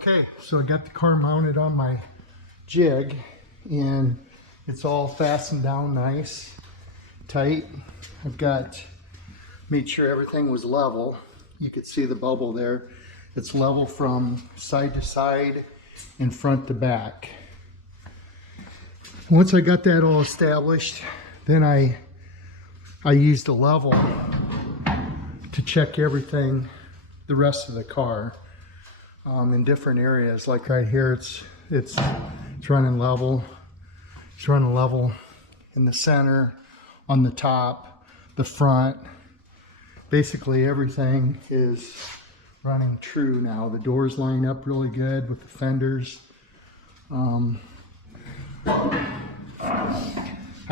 Okay, so I got the car mounted on my jig and it's all fastened down nice, tight. I've got made sure everything was level. You could see the bubble there. It's level from side to side and front to back. Once I got that all established, then I used a level to check everything, the rest of the car, in different areas. Like right here, it's running level. It's running level in the center, on the top, the front. Basically everything is running true now. The doors line up really good with the fenders. I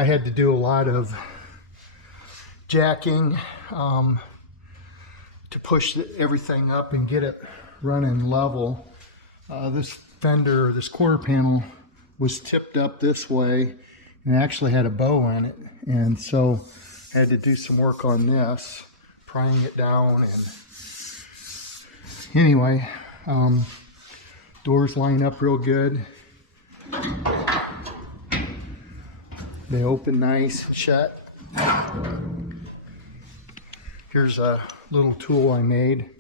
had to do a lot of jacking to push everything up and get it running level. This fender, this quarter panel, was tipped up this way and actually had a bow in it, and so I had to do some work on this, prying it down. And anyway, doors line up real good. They open nice and shut. Here's a little tool I made,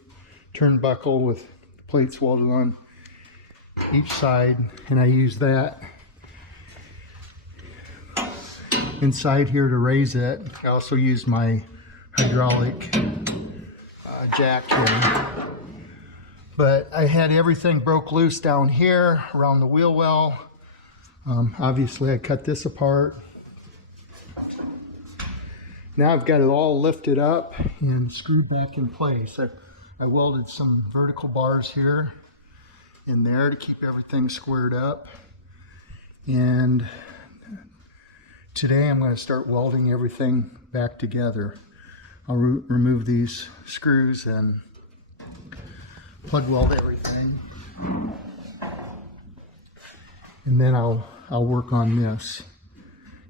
turnbuckle with plates welded on each side, and I use that inside here to raise it. I also use my hydraulic jack here. But I had everything broke loose down here around the wheel well. Obviously I cut this apart. Now I've got it all lifted up and screwed back in place. I welded some vertical bars here and there to keep everything squared up. And today I'm going to start welding everything back together. I'll remove these screws and plug weld everything. And then I'll work on this.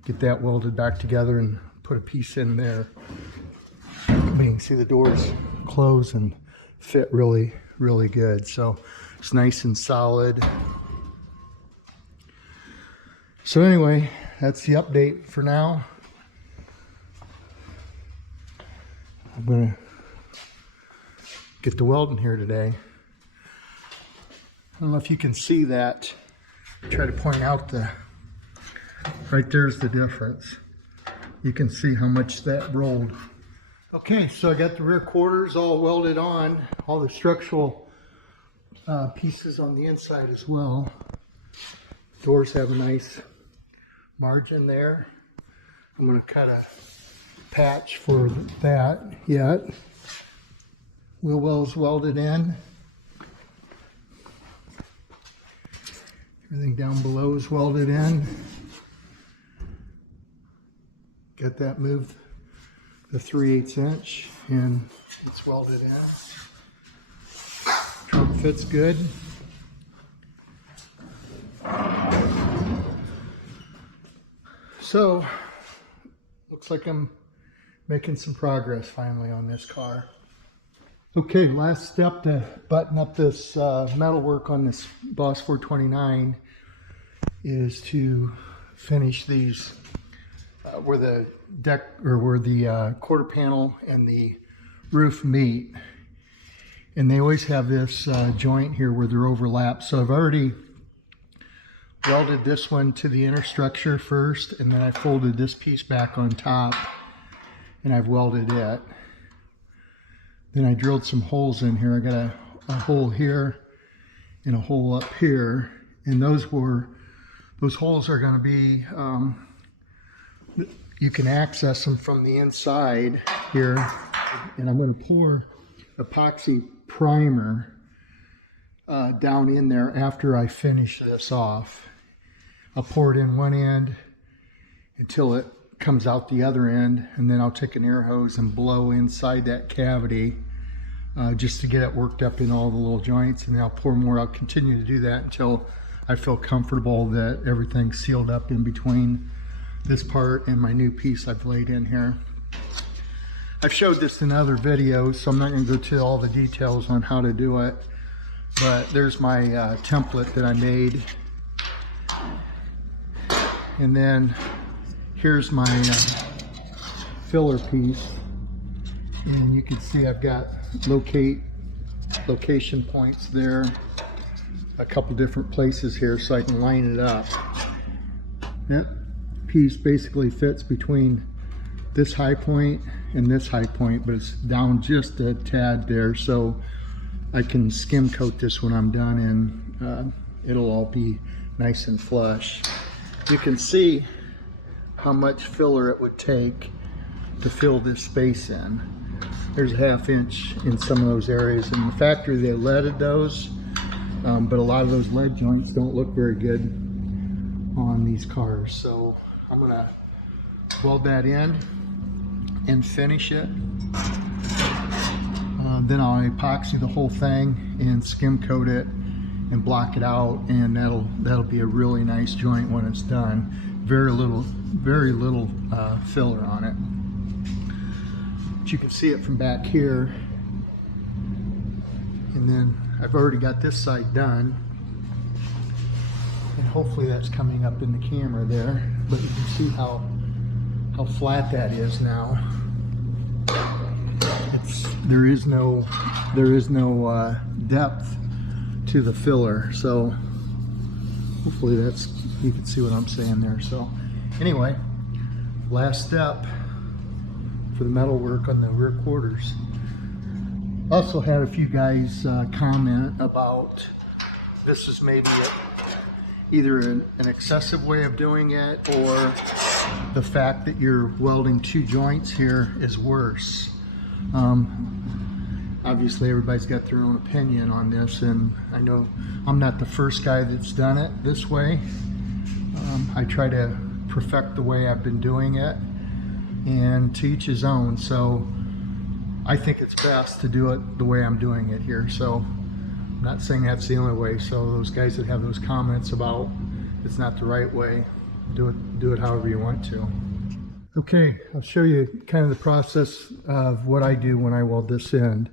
Get that welded back together and put a piece in there. You can see the doors close and fit really, really good. So it's nice and solid. So anyway, that's the update for now. I'm gonna get to welding here today. I don't know if you can see that. Try to point out right there's the difference. You can see how much that rolled. Okay, so I got the rear quarters all welded on, all the structural pieces on the inside as well. Doors have a nice margin there. I'm going to cut a patch for that yet. Wheel wells welded in. Everything down below is welded in. Got that moved the 3/8 inch and it's welded in. Trunk fits good. So looks like I'm making some progress finally on this car. Okay, last step to button up this metal work on this Boss 429 is to finish these where the deck, or where the quarter panel and the roof meet. And they always have this joint here where they're overlapped. So I've already welded this one to the inner structure first, and then I folded this piece back on top and I've welded it. Then I drilled some holes in here. I got a hole here and a hole up here, and those holes are going to be you can access them from the inside here. And I'm going to pour epoxy primer down in there after I finish this off. I'll pour it in one end until it comes out the other end, and then I'll take an air hose and blow inside that cavity just to get it worked up in all the little joints, and then I'll pour more. I'll continue to do that until I feel comfortable that everything's sealed up in between this part and my new piece I've laid in here. I've showed this in other videos, so I'm not going to go to all the details on how to do it. But there's my template that I made. And then here's my filler piece. And you can see I've got location points there, a couple different places here so I can line it up. That piece basically fits between this high point and this high point, but it's down just a tad there, so I can skim coat this when I'm done, and it'll all be nice and flush. You can see how much filler it would take to fill this space in. There's a 1/2 inch in some of those areas. In the factory they leaded those, but a lot of those lead joints don't look very good on these cars. So I'm gonna weld that in and finish it. Then I'll epoxy the whole thing and skim coat it and block it out, and that'll be a really nice joint when it's done. Very little filler on it. But you can see it from back here. And then I've already got this side done, and hopefully that's coming up in the camera there. But you can see how flat that is now. There is no depth to the filler, so hopefully you can see what I'm saying there. So anyway, last step for the metal work on the rear quarters. Also had a few guys comment about this is maybe either an excessive way of doing it, or the fact that you're welding 2 joints here is worse. Obviously everybody's got their own opinion on this, and I know I'm not the first guy that's done it this way. I try to perfect the way I've been doing it, and to each his own. So I think it's best to do it the way I'm doing it here. So I'm not saying that's the only way. So those guys that have those comments about it's not the right way, do it however you want to. Okay, I'll show you kind of the process of what I do when I weld this end.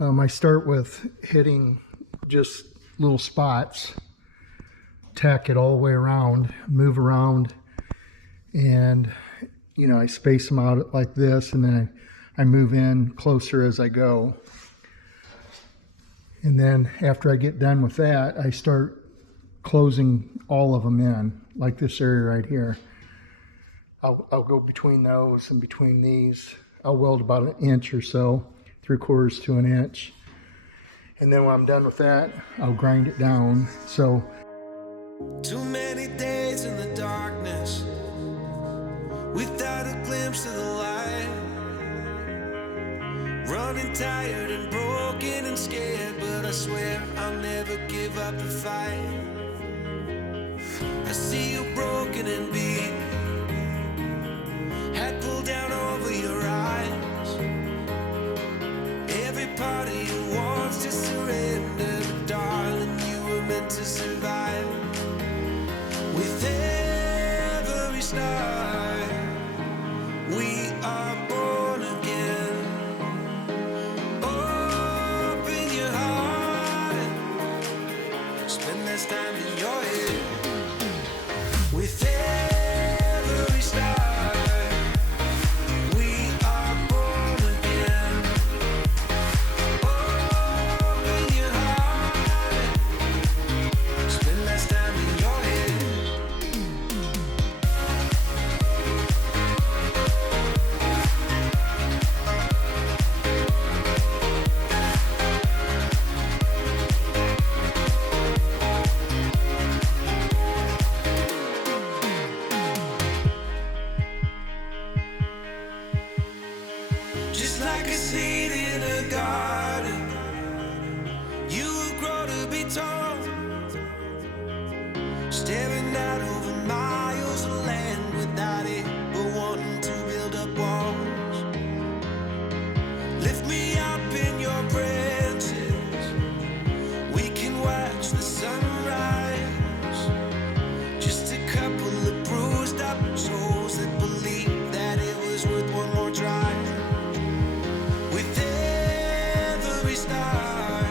I start with hitting just little spots, tack it all the way around, move around, and I space them out like this, and then I move in closer as I go. And then after I get done with that, I start closing all of them in, like this area right here. I'll go between those and between these. I'll weld about 1 inch or so, 3/4 to 1 inch. And then when I'm done with that, I'll grind it down. So too many days in the darkness without a glimpse of the light, running tired and broken and scared, but I swear I'll never give up the fight. I see you broken and beat, head pulled down over your eyes. Every part of you wants to surrender, but darling, you were meant to survive. With every star, we are born again. Open your heart, spend less time in your head. With every star, we are born again. Open your heart, spend less time in your head. Just like a seed in a garden, you will grow to be tall, staring out over miles of land without it, but wanting to build up walls. Lift me up in your branches, we can watch the sunrise. Just a couple of bruised up souls that believe that it was worth one more try. With every star,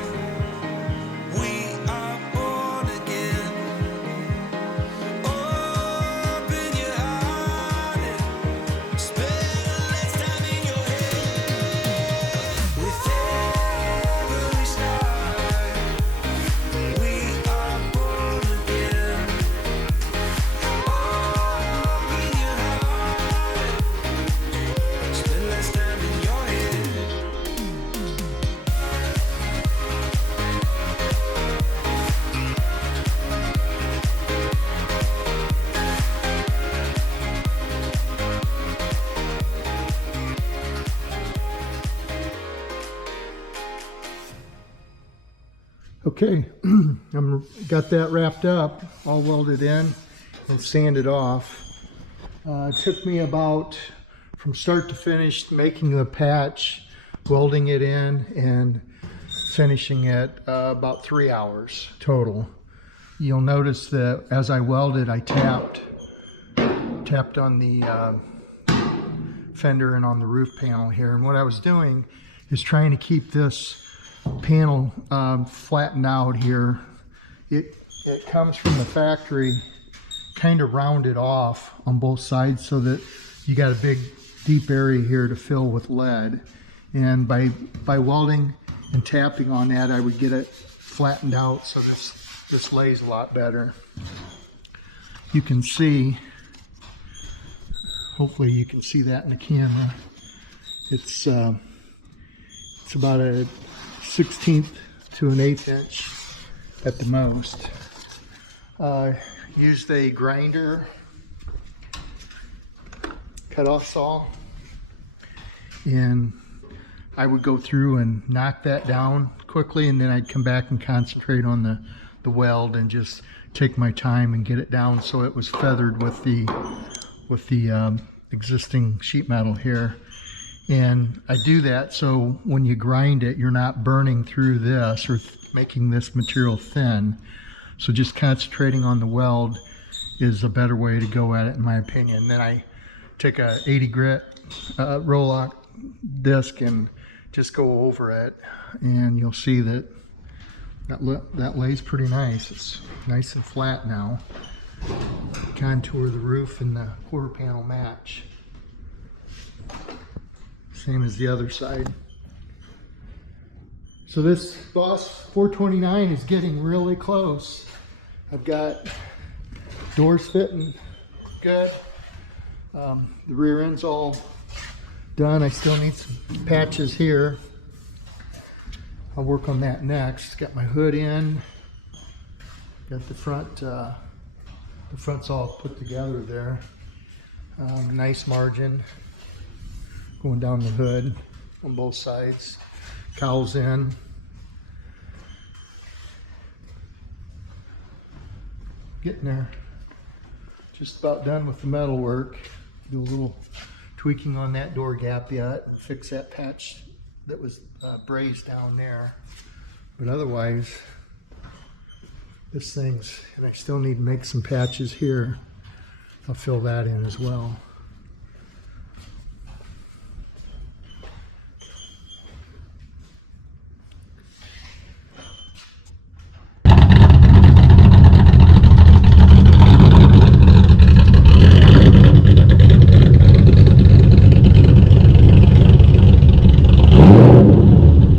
Okay, got that wrapped up, all welded in and sanded off. It took me about, from start to finish, making the patch, welding it in, and finishing it about 3 hours total. You'll notice that as I welded, I tapped on the fender and on the roof panel here. And what I was doing is trying to keep this panel flattened out here. It comes from the factory kind of rounded off on both sides so that you got a big deep area here to fill with lead. And by welding and tapping on that, I would get it flattened out so this lays a lot better. You can see, hopefully you can see that in the camera. It's about a 1/16 to an 1/8 inch at the most. Used a grinder cut-off saw, and I would go through and knock that down quickly, and then I'd come back and concentrate on the weld and just take my time and get it down so it was feathered with the existing sheet metal here. And I do that so when you grind it, you're not burning through this or making this material thin. So just concentrating on the weld is a better way to go at it, in my opinion. Then I take a 80 grit roll-lock disc and just go over it, and you'll see that lays pretty nice. It's nice and flat now. Contour the roof and the quarter panel match. Same as the other side. So this Boss 429 is getting really close. I've got doors fitting good. The rear end's all done. I still need some patches here. I'll work on that next. Got my hood in. Got the front. The front's all put together there. Nice margin going down the hood on both sides. Cowls in. Getting there. Just about done with the metal work. Do a little tweaking on that door gap yet and fix that patch that was brazed down there. But otherwise, this thing's, and I still need to make some patches here. I'll fill that in as well.